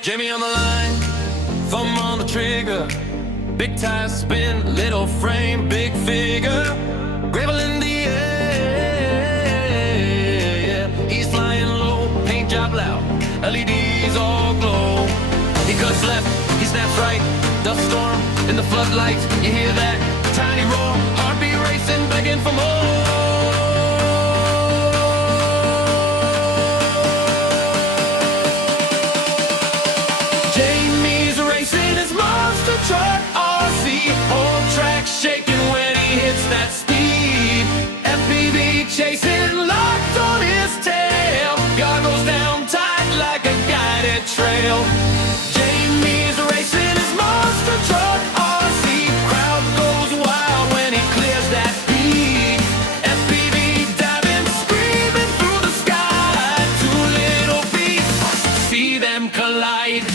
Jamie on the line, thumb on the trigger. Big tire spin, little frame, big figure. Gravel in the air. He's flying low, paint job loud, LEDs all glow. He cuts left, he snaps right. Dust storm in the floodlights. You hear that tiny roar, heartbeat racing, begging for more. Truck RC, whole track shaking when he hits that speed. FPV chasing, locked on his tail. Goggles down tight like a guided trail. Jamie's racing his monster truck RC. Crowd goes wild when he clears that beat. FPV diving, screaming through the sky. Two little beasts, see them collide.